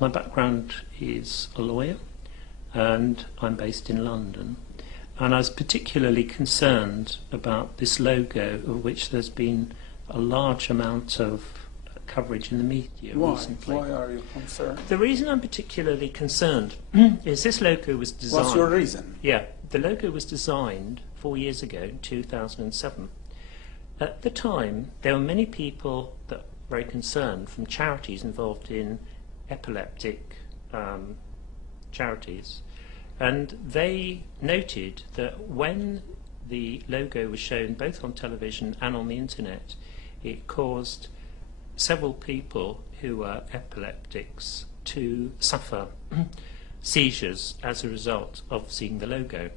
my background is a lawyer, and I'm based in London. And I was particularly concerned about this logo, of which there's been a large amount of coverage in the media recently. Why are you concerned? The reason I'm particularly concerned is this logo was designed... What's your reason? Yeah, the logo was designed 4 years ago, in 2007. At the time, there were many people that were very concerned, from charities involved in epileptic charities, and they noted that when the logo was shown both on television and on the internet, it caused several people who were epileptics to suffer seizures as a result of seeing the logo.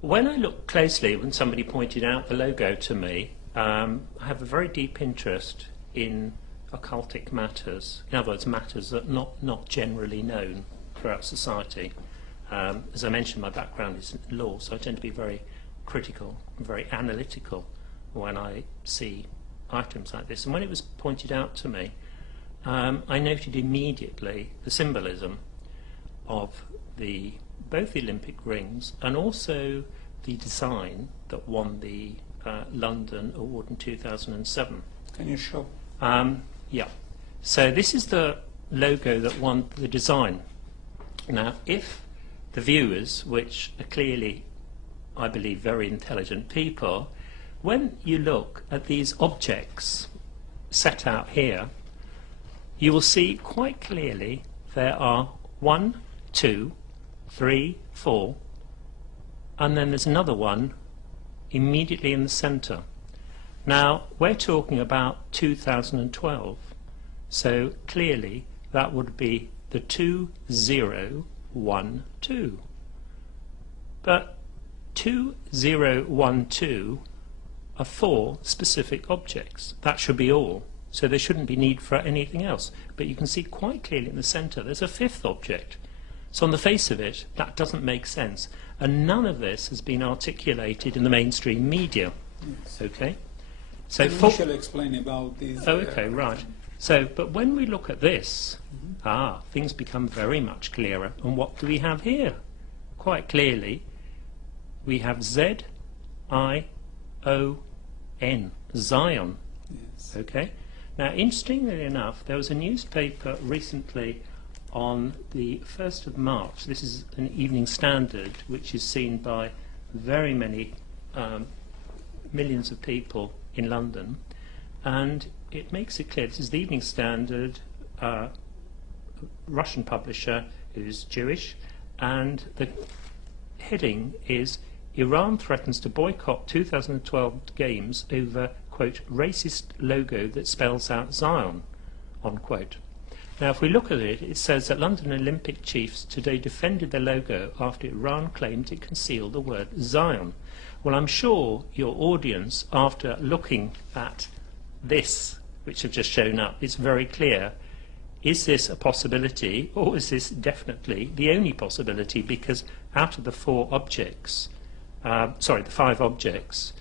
When I looked closely, when somebody pointed out the logo to me, I have a very deep interest in occultic matters, in other words, matters that are not generally known throughout society. As I mentioned, my background is in law, so I tend to be very critical and very analytical when I see items like this. And when it was pointed out to me, I noted immediately the symbolism of both the Olympic rings and also the design that won the London Award in 2007. Can you show? Yeah. So this is the logo that won the design. Now, if the viewers, which are clearly, I believe, very intelligent people, when you look at these objects set out here, you will see quite clearly there are 1, 2, 3, 4, and then there's another one immediately in the centre. Now, we're talking about 2012, so clearly that would be the 2012. But 2012 are 4 specific objects. That should be all. So there shouldn't be need for anything else. But you can see quite clearly in the centre there's a 5th object. So on the face of it, that doesn't make sense. And none of this has been articulated in the mainstream media. Yes. Okay? So we shall explain about these. Oh, okay, right. So, but when we look at this, things become very much clearer. And what do we have here? Quite clearly, we have Z-I-O-N, Zion. Yes. Okay? Now, interestingly enough, there was a newspaper recently on the 1st of March. This is an Evening Standard, which is seen by very many millions of people in London, and it makes it clear. This is the Evening Standard, Russian publisher who's Jewish, and the heading is Iran threatens to boycott 2012 games over, quote, racist logo that spells out Zion, unquote. Now, if we look at it, it says that London Olympic chiefs today defended their logo after Iran claimed it concealed the word Zion. Well, I'm sure your audience, after looking at this, which have just shown up, is very clear. Is this a possibility, or is this definitely the only possibility? Because out of the 4 objects, the 5 objects,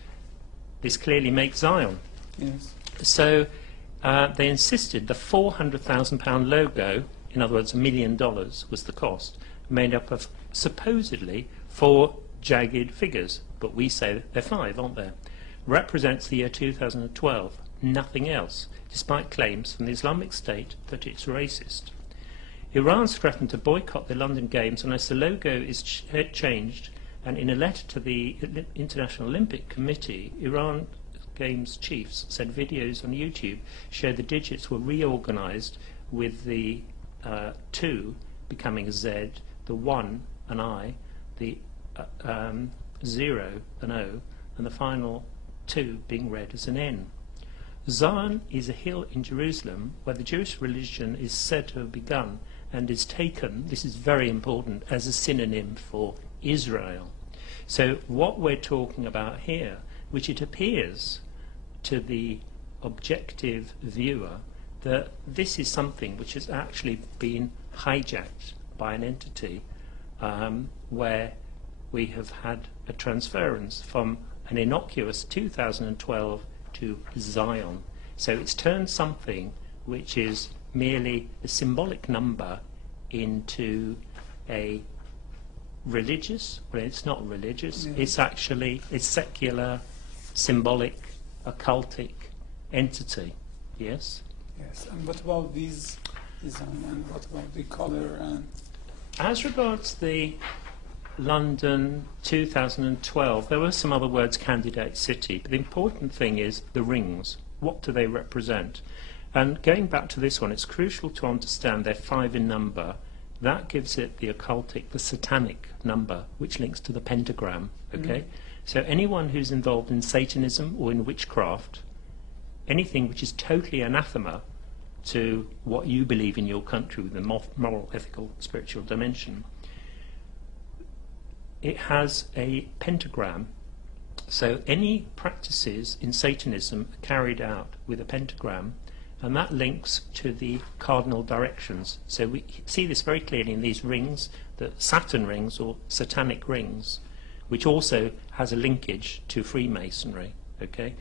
this clearly makes Zion. Yes. So they insisted the £400,000 logo, in other words $1 million was the cost, made up of supposedly 4 jagged figures, but we say they're 5, aren't they? Represents the year 2012, nothing else, despite claims from the Islamic State that it's racist. Iran's threatened to boycott the London Games unless the logo is changed, and in a letter to the International Olympic Committee, Iran Games chiefs said videos on YouTube showed the digits were reorganised, with the 2 becoming a Z, the 1 an I, the 0 an O, and the final 2 being read as an N. Zion is a hill in Jerusalem where the Jewish religion is said to have begun, and is taken, this is very important, as a synonym for Israel. So what we're talking about here, which it appears to the objective viewer that this is something which has actually been hijacked by an entity where we have had a transference from an innocuous 2012 to Zion. So it's turned something which is merely a symbolic number into a religious, well, it's not religious, it's actually a secular, symbolic, occultic entity. Yes? Yes. And what about these design, and what about the color? And As regards the London 2012, there were some other words, candidate city, but the important thing is the rings. What do they represent? And going back to this one, it's crucial to understand they're 5 in number. That gives it the occultic, the satanic number, which links to the pentagram. Okay? So anyone who's involved in Satanism or in witchcraft, anything which is totally anathema to what you believe in your country with the moral, ethical, spiritual dimension, it has a pentagram. So any practices in Satanism are carried out with a pentagram, and that links to the cardinal directions. So we see this very clearly in these rings, the Saturn rings or satanic rings, which also has a linkage to Freemasonry. Okay,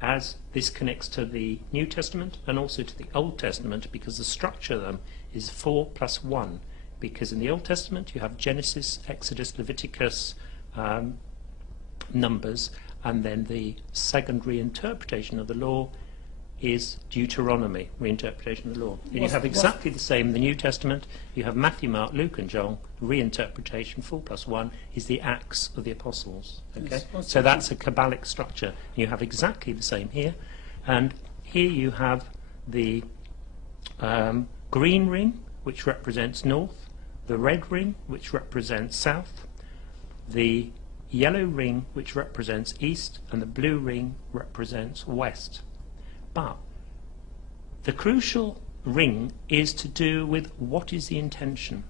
as this connects to the New Testament and also to the Old Testament, because the structure of them is 4 plus 1. Because in the Old Testament you have Genesis, Exodus, Leviticus, Numbers, and then the second reinterpretation of the law is Deuteronomy, reinterpretation of the law. And you have exactly the same in the New Testament. You have Matthew, Mark, Luke and John. Reinterpretation, 4 plus 1, is the Acts of the Apostles. Okay, Yes. so that's a Kabbalic structure. You have exactly the same here. And here you have the green ring, which represents north, the red ring, which represents south, the yellow ring, which represents east, and the blue ring represents west. But the crucial ring is to do with what is the intention.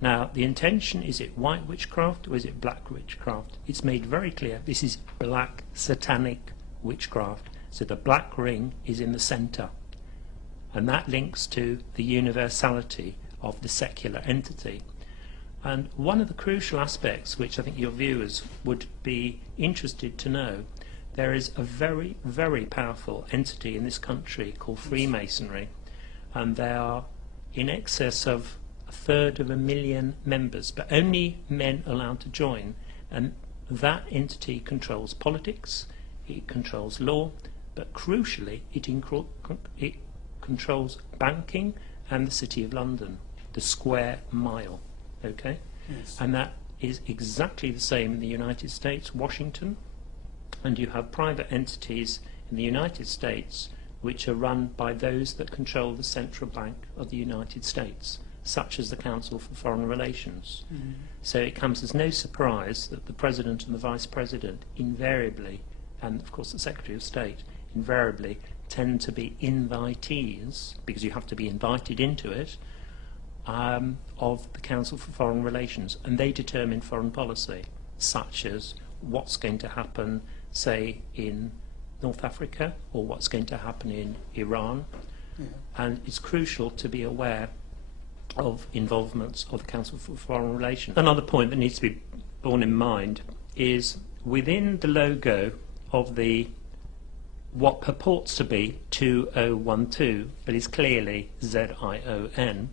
Now, the intention, is it white witchcraft or is it black witchcraft? It's made very clear this is black satanic witchcraft. So the black ring is in the centre. And that links to the universality of the secular entity. And one of the crucial aspects, which I think your viewers would be interested to know, there is a very, very powerful entity in this country called Freemasonry, and they are in excess of 1/3 members, but only men allowed to join. And that entity controls politics, it controls law, but crucially it controls banking and the City of London, the square mile. Okay? yes. And that is exactly the same in the United States, Washington, and you have private entities in the United States which are run by those that control the central bank of the United States, such as the Council for Foreign Relations. So it comes as no surprise that the President and the Vice President invariably, and of course the Secretary of State, invariably tend to be invitees, because you have to be invited into it, of the Council for Foreign Relations, and they determine foreign policy, such as what's going to happen, say, in North Africa, or what's going to happen in Iran. And it's crucial to be aware of involvements of the Council for Foreign Relations. Another point that needs to be borne in mind is within the logo of the what purports to be 2012, but is clearly ZION,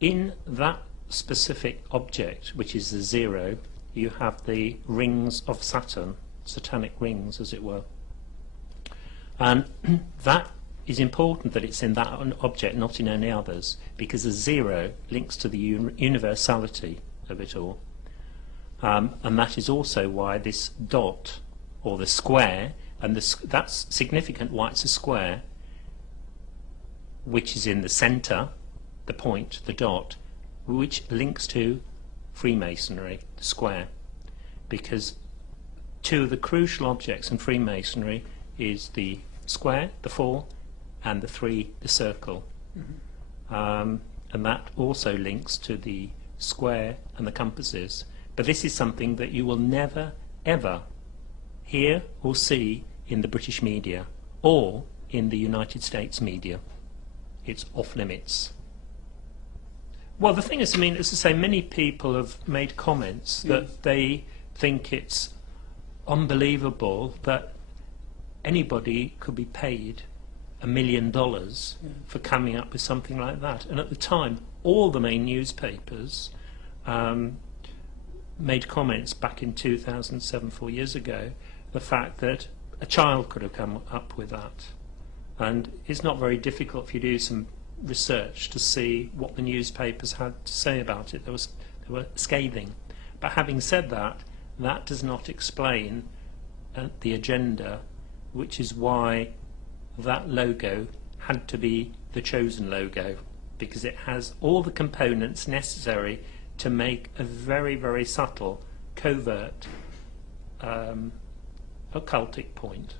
in that specific object, which is the 0, you have the rings of Saturn, satanic rings, as it were. And that is important that it's in that object, not in any others, because the 0 links to the universality of it all. And that is also why this dot, or the square, and that's significant why it's a square, which is in the centre, the point, the dot, which links to Freemasonry, the square, because two of the crucial objects in Freemasonry is the square, the 4, and the 3, the circle. And that also links to the square and the compasses. But this is something that you will never, ever hear or see in the British media or in the United States media. It's off limits. Well, the thing is, I mean, as I say, many people have made comments that they think it's unbelievable that anybody could be paid $1 million for coming up with something like that. And at the time, all the main newspapers made comments back in 2007, 4 years ago, the fact that a child could have come up with that. And it's not very difficult if you do some research to see what the newspapers had to say about it. They were scathing. But having said that, that does not explain the agenda, which is why that logo had to be the chosen logo, because it has all the components necessary to make a very, very subtle, covert, occultic point.